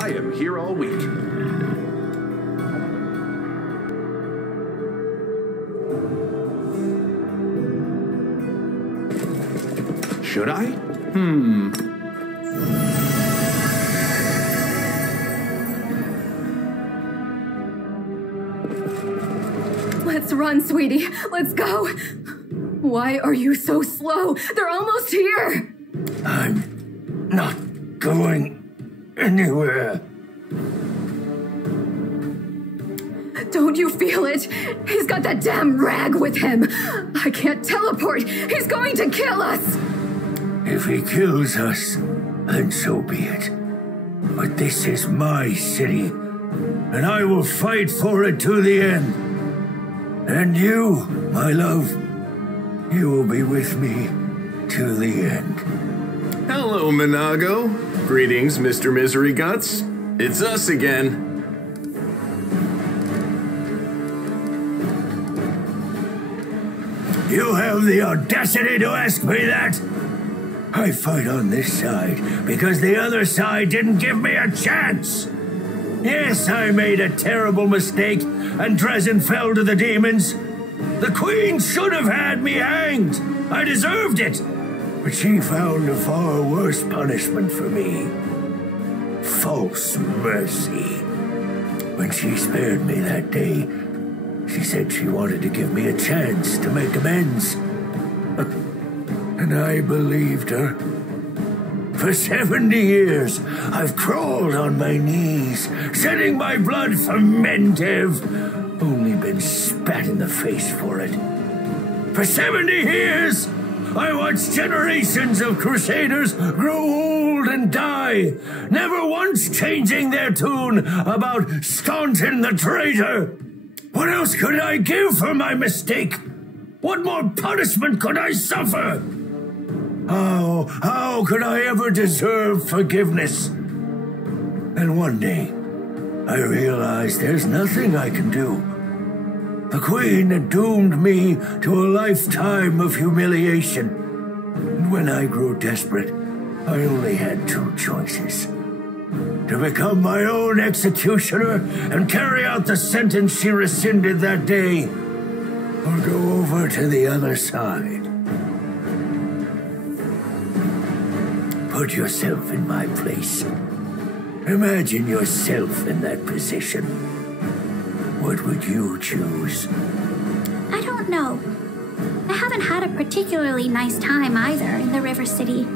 I am here all week. Should I? Let's run, sweetie. Let's go. Why are you so slow? They're almost here. I'm not going anywhere. Don't you feel it? He's got that damn rag with him. I can't teleport. He's going to kill us. If he kills us, then so be it. But this is my city, and I will fight for it to the end. And you, my love, you will be with me to the end. Hello, Minago. Greetings, Mr. Misery Guts. It's us again. You have the audacity to ask me that? I fight on this side because the other side didn't give me a chance. Yes, I made a terrible mistake, and Drezen fell to the demons. The Queen should have had me hanged. I deserved it. But she found a far worse punishment for me. False mercy. When she spared me that day, she said she wanted to give me a chance to make amends. And I believed her. For 70 years, I've crawled on my knees, shedding my blood for Mentev, only been spat in the face for it. For 70 years, I watched generations of crusaders grow old and die, never once changing their tune about Staunton the traitor. What else could I give for my mistake? What more punishment could I suffer? How could I ever deserve forgiveness? And one day, I realized there's nothing I can do. The Queen had doomed me to a lifetime of humiliation. And when I grew desperate, I only had two choices. To become my own executioner and carry out the sentence she rescinded that day, or go over to the other side. Put yourself in my place. Imagine yourself in that position. What would you choose? I don't know. I haven't had a particularly nice time either in the River City.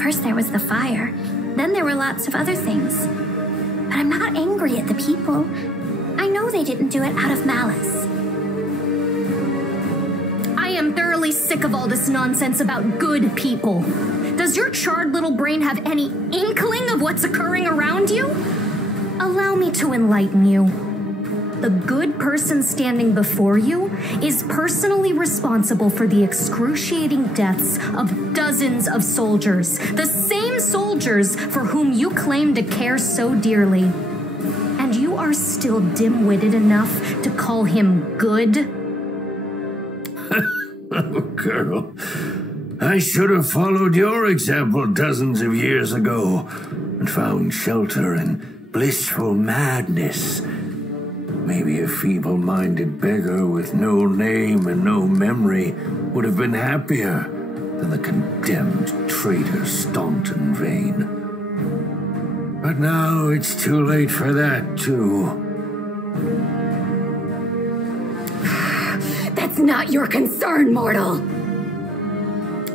First there was the fire, then there were lots of other things. But I'm not angry at the people. I know they didn't do it out of malice. I am thoroughly sick of all this nonsense about good people. Does your charred little brain have any inkling of what's occurring around you? Allow me to enlighten you. The good person standing before you is personally responsible for the excruciating deaths of dozens of soldiers, the same soldiers for whom you claim to care so dearly. And you are still dim-witted enough to call him good? Oh, girl. I should have followed your example dozens of years ago and found shelter in blissful madness. Maybe a feeble-minded beggar with no name and no memory would have been happier than the condemned traitor Staunton Vane. But now it's too late for that, too. That's not your concern, mortal.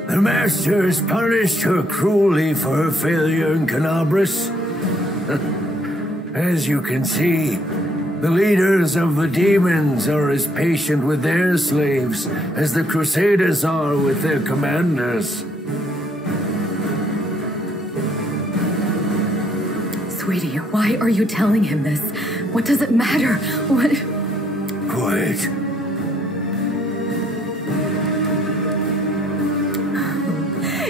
The Masters punished her cruelly for her failure in Canabras. As you can see, the leaders of the demons are as patient with their slaves as the Crusaders are with their commanders. Sweetie, why are you telling him this? What does it matter? What? Quiet.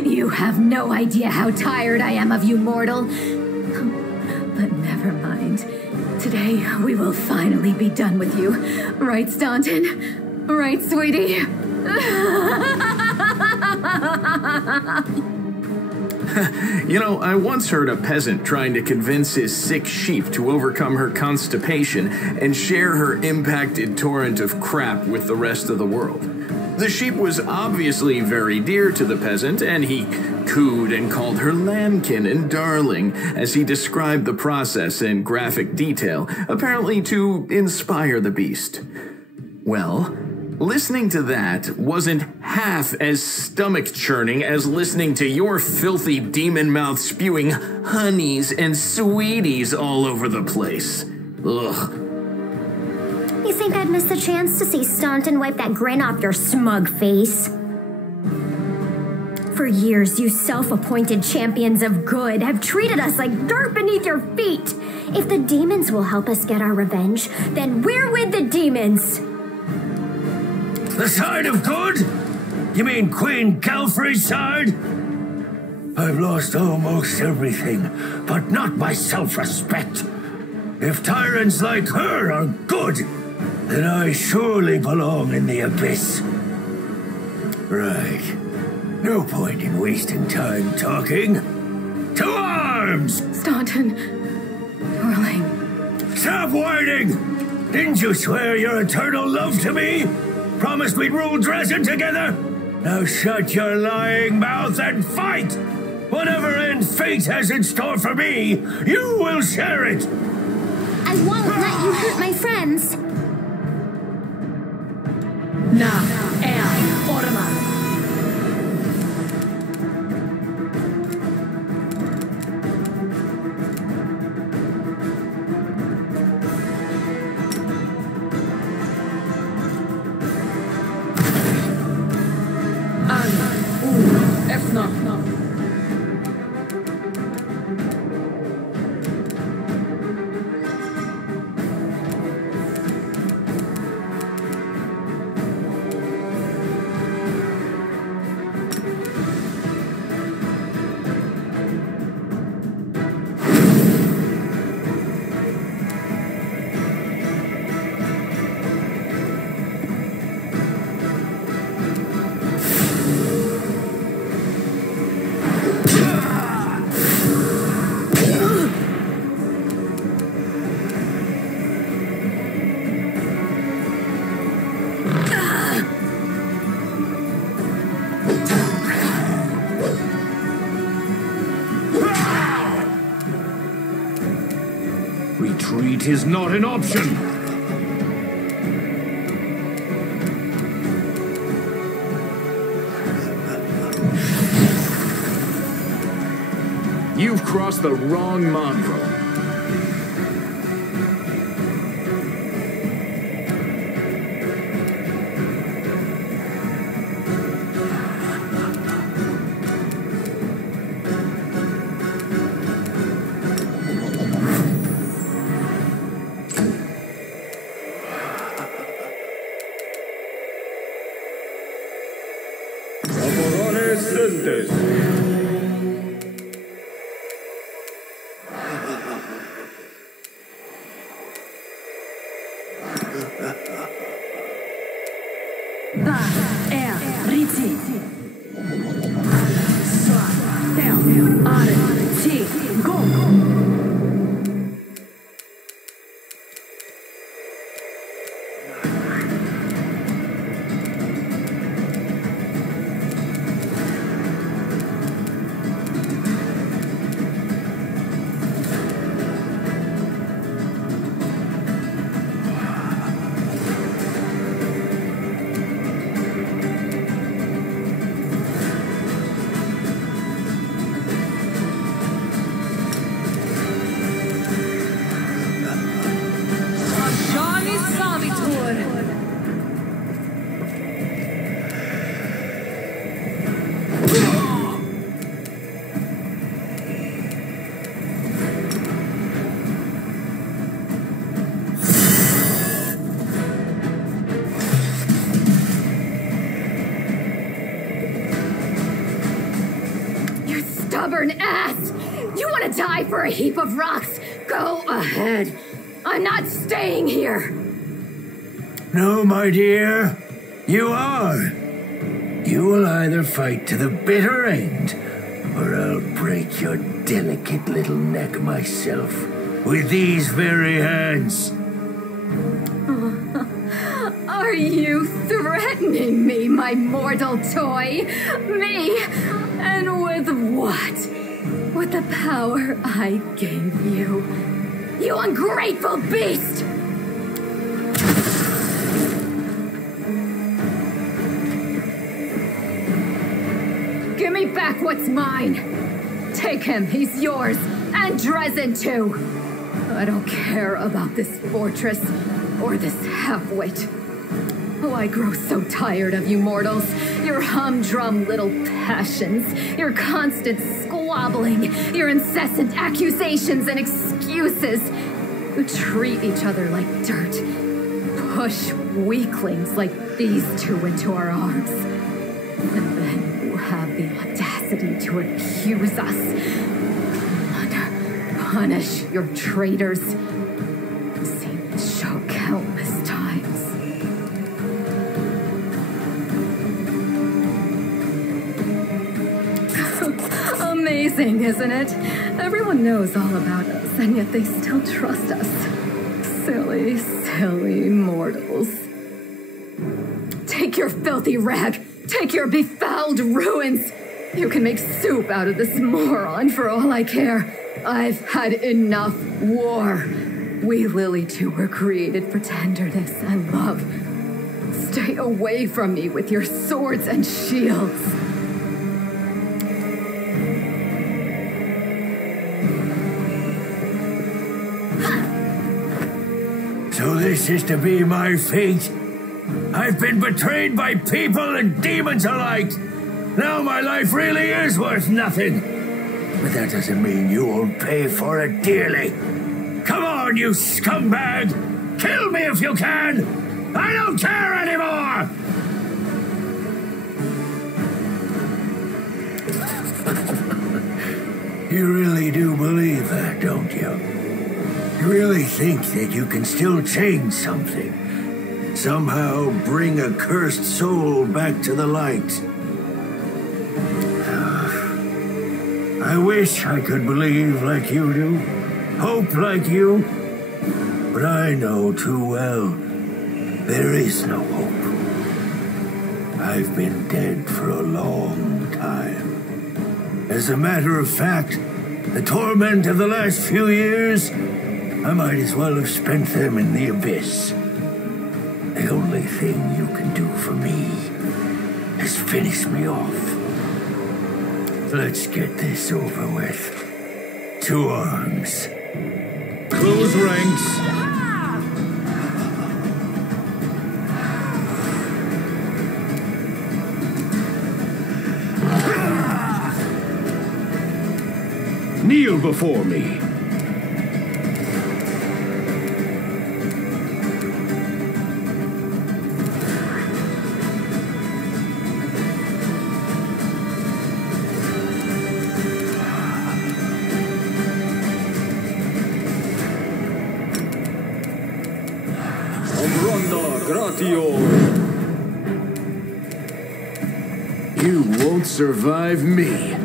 You have no idea how tired I am of you, mortal. But never mind. Today, we will finally be done with you. Right, Staunton? Right, sweetie? You know, I once heard a peasant trying to convince his sick sheep to overcome her constipation and share her impacted torrent of crap with the rest of the world. The sheep was obviously very dear to the peasant, and he cooed and called her lambkin and darling as he described the process in graphic detail, apparently to inspire the beast. Well, listening to that wasn't half as stomach-churning as listening to your filthy demon mouth spewing honeys and sweeties all over the place. Ugh. You think I'd miss the chance to see Staunton wipe that grin off your smug face? For years, you self-appointed champions of good have treated us like dirt beneath your feet. If the demons will help us get our revenge, then we're with the demons. The side of good? You mean Queen Calfrey's side? I've lost almost everything, but not my self-respect. If tyrants like her are good, then I surely belong in the abyss. Right. No point in wasting time talking. To arms! Staunton, darling. Stop whining! Didn't you swear your eternal love to me? Promised we'd rule Drezen together? Now shut your lying mouth and fight! Whatever end fate has in store for me, you will share it! I won't let you hurt my friends. Na, Orma. Retreat is not an option. You've crossed the wrong mongrel. Stubborn ass! You want to die for a heap of rocks? Go ahead. I'm not staying here. No, my dear. You are. You will either fight to the bitter end, or I'll break your delicate little neck myself with these very hands. Are you threatening me, my mortal toy? Me? And with what? With the power I gave you. You ungrateful beast! Give me back what's mine. Take him, he's yours. And Drezen too. I don't care about this fortress or this half-wit. Oh, I grow so tired of you mortals. Your humdrum little passions, your constant squabbling, your incessant accusations and excuses. You treat each other like dirt. Push weaklings like these two into our arms. And then you have the audacity to accuse us. Punish your traitors. I've seen this show countless times. Amazing, isn't it? Everyone knows all about us, and yet they still trust us. Silly, silly mortals. Take your filthy rag! Take your befouled ruins! You can make soup out of this moron for all I care. I've had enough war. We Lily two were created for tenderness and love. Stay away from me with your swords and shields. So this is to be my fate? I've been betrayed by people and demons alike. Now my life really is worth nothing. But that doesn't mean you won't pay for it dearly. Come on, you scumbag! Kill me if you can! I don't care anymore! You really do believe that, don't you? You really think that you can still change something? Somehow bring a cursed soul back to the light? I wish I could believe like you do, hope like you, but I know too well there is no hope. I've been dead for a long time. As a matter of fact, the torment of the last few years, I might as well have spent them in the abyss. The only thing you can do for me is finish me off. Let's get this over with. To arms. Close ranks. Kneel before me. You won't survive me.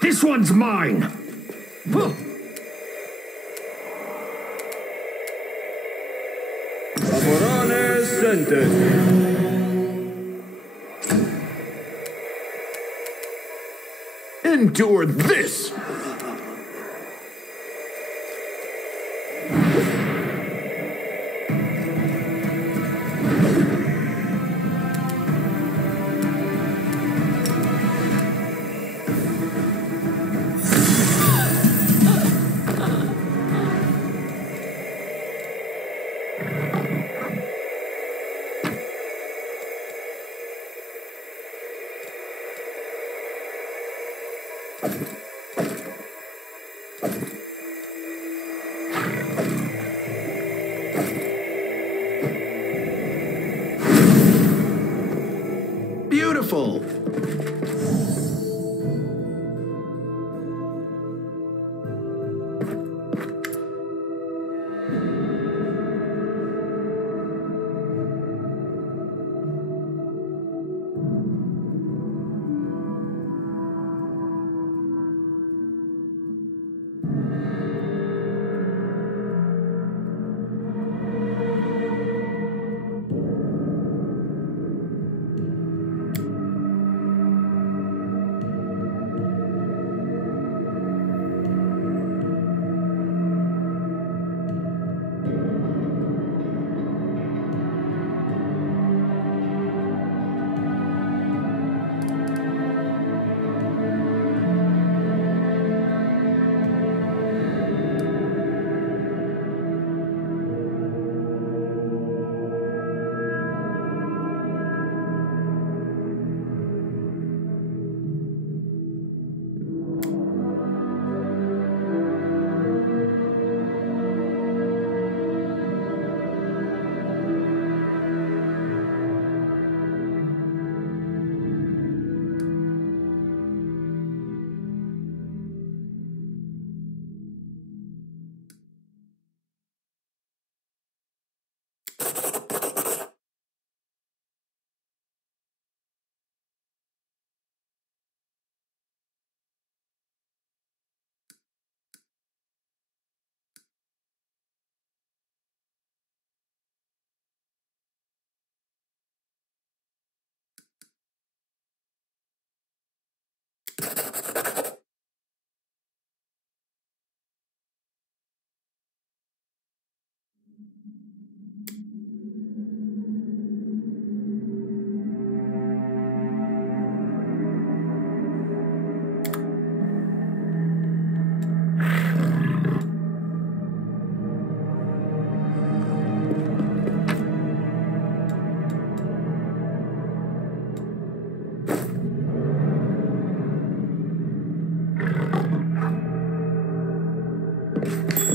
This one's mine! Amorane sentence. Endure this! Beautiful!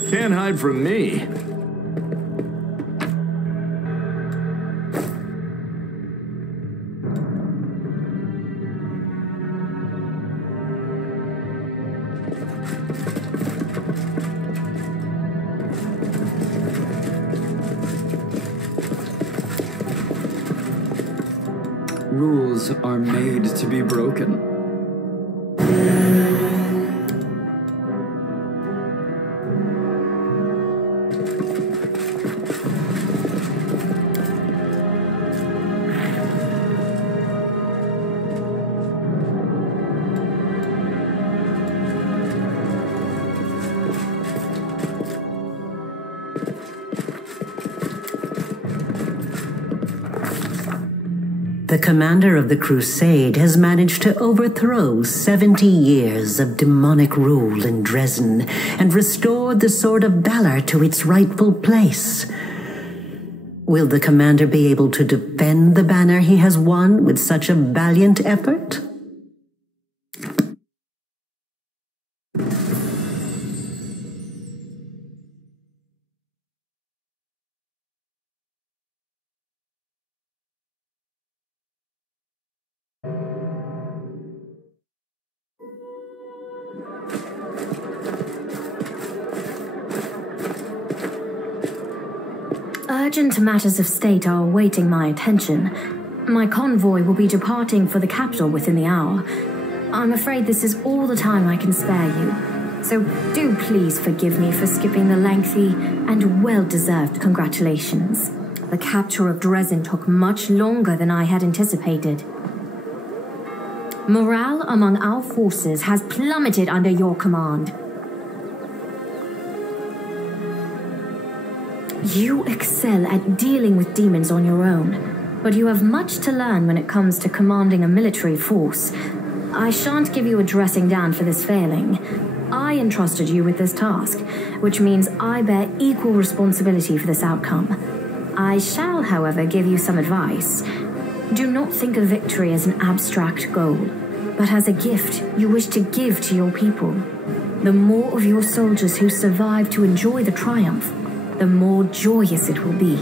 Can't hide from me. Rules are made to be broken. The commander of the crusade has managed to overthrow 70 years of demonic rule in Drezen and restore the Sword of Valor to its rightful place. Will the commander be able to defend the banner he has won with such a valiant effort? Urgent matters of state are awaiting my attention. My convoy will be departing for the capital within the hour. I'm afraid this is all the time I can spare you, so do please forgive me for skipping the lengthy and well-deserved congratulations. The capture of Drezen took much longer than I had anticipated. Morale among our forces has plummeted under your command. You excel at dealing with demons on your own, but you have much to learn when it comes to commanding a military force. I shan't give you a dressing down for this failing. I entrusted you with this task, which means I bear equal responsibility for this outcome. I shall, however, give you some advice. Do not think of victory as an abstract goal, but as a gift you wish to give to your people. The more of your soldiers who survive to enjoy the triumph, the more joyous it will be.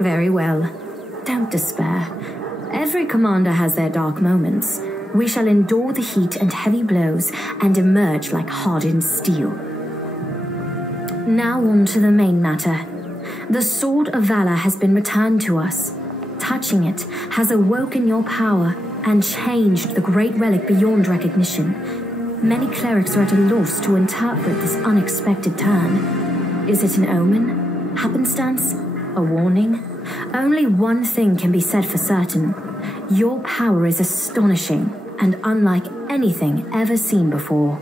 Very well. Don't despair. Every commander has their dark moments. We shall endure the heat and heavy blows and emerge like hardened steel. Now on to the main matter. The Sword of Valor has been returned to us. Touching it has awoken your power and changed the great relic beyond recognition. Many clerics are at a loss to interpret this unexpected turn. Is it an omen? Happenstance? A warning? Only one thing can be said for certain. Your power is astonishing and unlike anything ever seen before.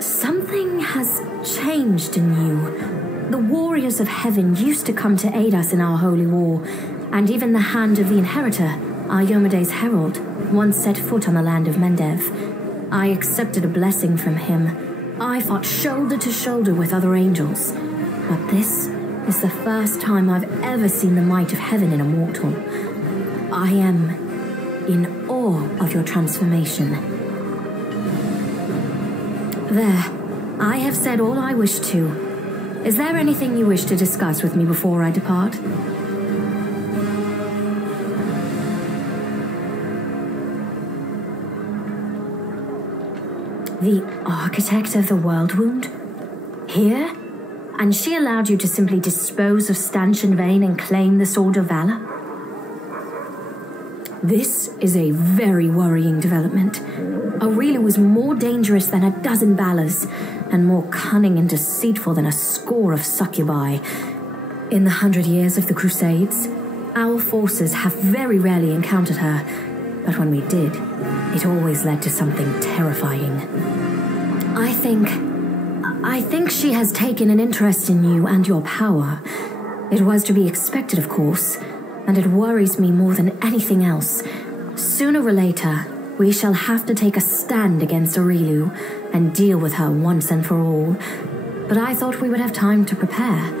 Something has changed in you. The warriors of heaven used to come to aid us in our holy war, and even the hand of the inheritor, our Yomede's herald, once set foot on the land of Mendev. I accepted a blessing from him. I fought shoulder to shoulder with other angels. But this is the first time I've ever seen the might of heaven in a mortal. I am in awe of your transformation. There, I have said all I wish to. Is there anything you wish to discuss with me before I depart? The architect of the world wound? Here? And she allowed you to simply dispose of Stanchion Vane and claim the Sword of Valor? This is a very worrying development. Aurelia was more dangerous than a dozen Balors, and more cunning and deceitful than a score of succubi. In the 100 years of the Crusades, our forces have very rarely encountered her, but when we did, it always led to something terrifying. I think she has taken an interest in you and your power. It was to be expected, of course, and it worries me more than anything else. Sooner or later, we shall have to take a stand against Aurelu and deal with her once and for all. But I thought we would have time to prepare.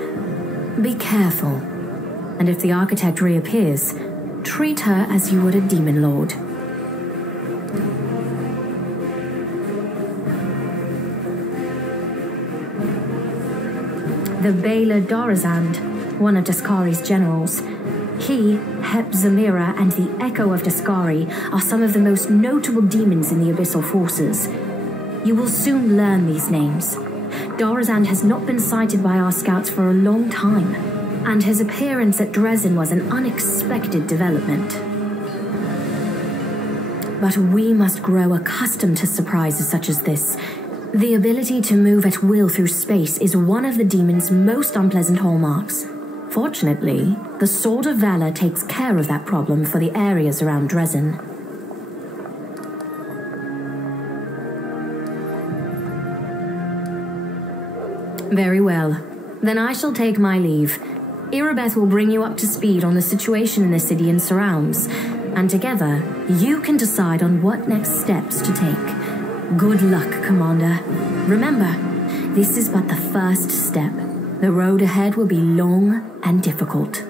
Be careful, and if the architect reappears, treat her as you would a demon lord. The Baylor Dorazand, one of Daskari's generals. He, Hep Zamira, and the Echo of Daskari are some of the most notable demons in the Abyssal Forces. You will soon learn these names. Dorazand has not been sighted by our scouts for a long time, and his appearance at Drezen was an unexpected development. But we must grow accustomed to surprises such as this. The ability to move at will through space is one of the demon's most unpleasant hallmarks. Fortunately, the Sword of Valor takes care of that problem for the areas around Drezen. Very well. Then I shall take my leave. Irabeth will bring you up to speed on the situation in the city and surrounds, and together, you can decide on what next steps to take. Good luck, Commander. Remember, this is but the first step. The road ahead will be long and difficult.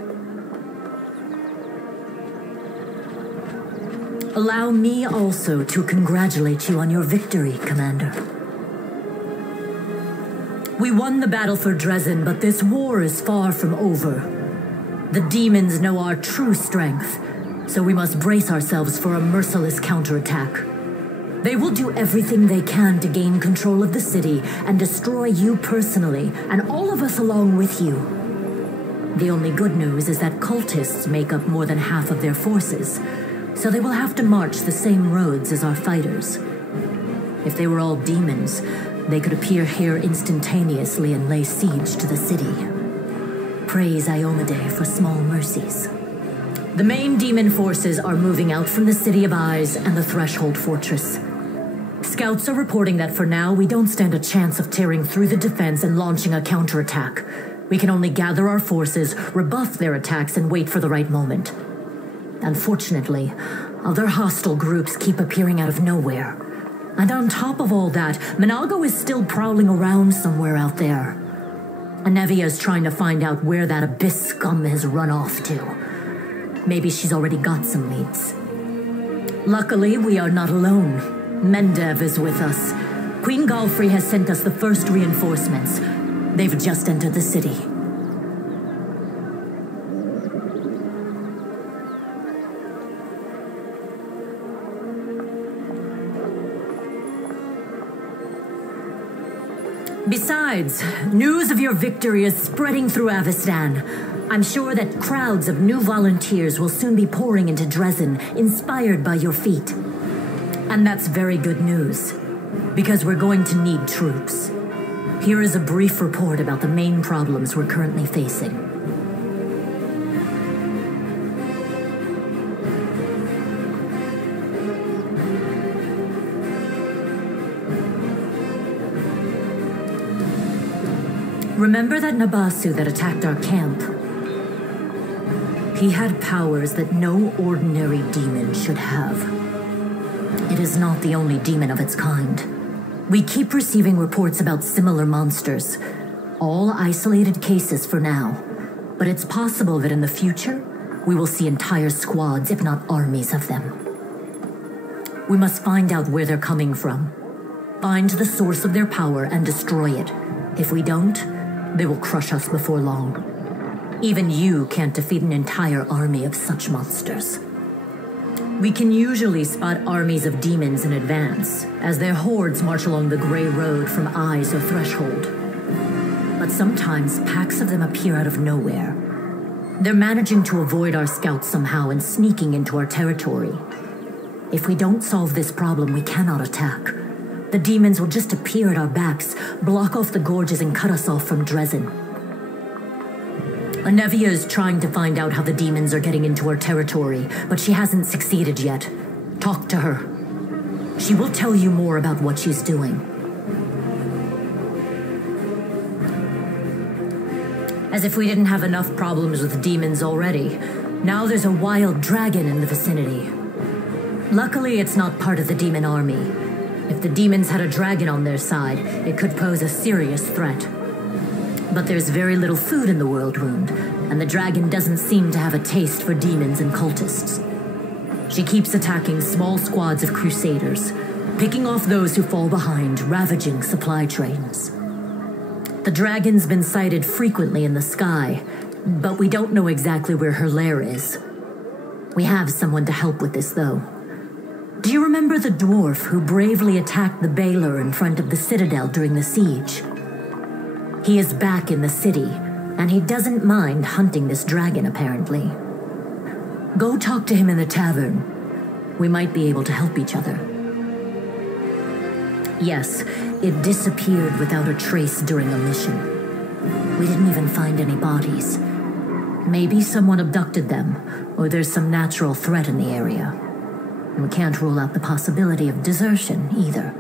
Allow me also to congratulate you on your victory, Commander. We won the battle for Drezen, but this war is far from over. The demons know our true strength, so we must brace ourselves for a merciless counterattack. They will do everything they can to gain control of the city and destroy you personally, and all of us along with you. The only good news is that cultists make up more than half of their forces, so they will have to march the same roads as our fighters. If they were all demons, they could appear here instantaneously and lay siege to the city. Praise Iomade for small mercies. The main demon forces are moving out from the City of Eyes and the Threshold Fortress. Scouts are reporting that for now we don't stand a chance of tearing through the defense and launching a counterattack. We can only gather our forces, rebuff their attacks, and wait for the right moment. Unfortunately, Other hostile groups keep appearing out of nowhere. And on top of all that, Minago is still prowling around somewhere out there. Anevia is trying to find out where that abyss scum has run off to. Maybe she's already got some leads. Luckily, we are not alone. Mendev is with us. Queen Galfrey has sent us the first reinforcements. They've just entered the city. Besides, news of your victory is spreading through Avestan. I'm sure that crowds of new volunteers will soon be pouring into Drezen, inspired by your feat. And that's very good news, because we're going to need troops. Here is a brief report about the main problems we're currently facing. Remember that Nabasu that attacked our camp? He had powers that no ordinary demon should have. It is not the only demon of its kind. We keep receiving reports about similar monsters. All isolated cases for now. But it's possible that in the future, we will see entire squads, if not armies of them. We must find out where they're coming from. Find the source of their power and destroy it. If we don't, they will crush us before long. Even you can't defeat an entire army of such monsters. We can usually spot armies of demons in advance, as their hordes march along the gray road from Eyes or Threshold. But sometimes packs of them appear out of nowhere. They're managing to avoid our scouts somehow and sneaking into our territory. If we don't solve this problem, we cannot attack. The demons will just appear at our backs, block off the gorges, and cut us off from Drezen. Anevia is trying to find out how the demons are getting into our territory, but she hasn't succeeded yet. Talk to her. She will tell you more about what she's doing. As if we didn't have enough problems with demons already. Now there's a wild dragon in the vicinity. Luckily, it's not part of the demon army. If the demons had a dragon on their side, it could pose a serious threat. But there's very little food in the World Wound, and the dragon doesn't seem to have a taste for demons and cultists. She keeps attacking small squads of crusaders, picking off those who fall behind, ravaging supply trains. The dragon's been sighted frequently in the sky, but we don't know exactly where her lair is. We have someone to help with this, though. Do you remember the dwarf who bravely attacked the Baylor in front of the citadel during the siege? He is back in the city, and he doesn't mind hunting this dragon, apparently. Go talk to him in the tavern. We might be able to help each other. Yes, it disappeared without a trace during a mission. We didn't even find any bodies. Maybe someone abducted them, or there's some natural threat in the area. And we can't rule out the possibility of desertion, either.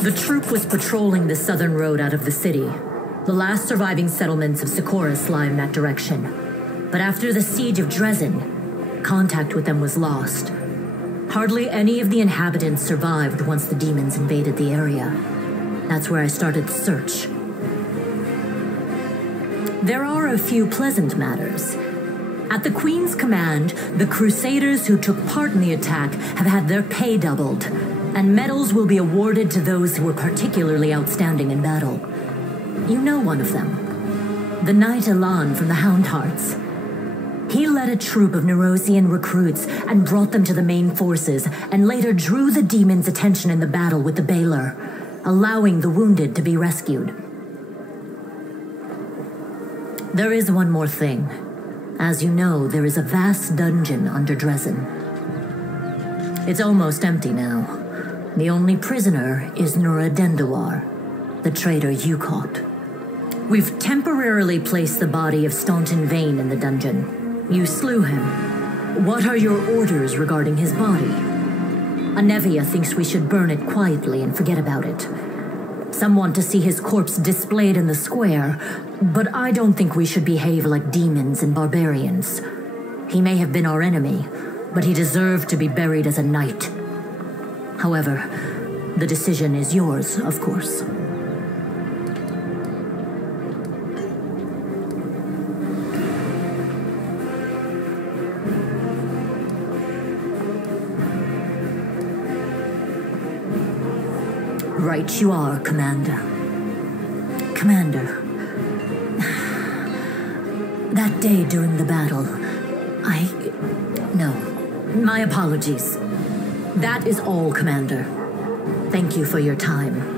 The troop was patrolling the southern road out of the city. The last surviving settlements of Sikoris lie in that direction. But after the siege of Drezen, contact with them was lost. Hardly any of the inhabitants survived once the demons invaded the area. That's where I started the search. There are a few pleasant matters. At the Queen's command, the Crusaders who took part in the attack have had their pay doubled, and medals will be awarded to those who were particularly outstanding in battle. You know one of them. The Knight Elan from the Houndhearts. He led a troop of Nerosian recruits and brought them to the main forces, and later drew the demons' attention in the battle with the Baylor, allowing the wounded to be rescued. There is one more thing. As you know, there is a vast dungeon under Drezen. It's almost empty now. The only prisoner is Nura Dendawar, the traitor you caught. We've temporarily placed the body of Staunton Vane in the dungeon. You slew him. What are your orders regarding his body? Anevia thinks we should burn it quietly and forget about it. Some want to see his corpse displayed in the square, but I don't think we should behave like demons and barbarians. He may have been our enemy, but he deserved to be buried as a knight. However, the decision is yours, of course. Right you are, Commander. Commander, that day during the battle, No, my apologies. That is all, Commander. Thank you for your time.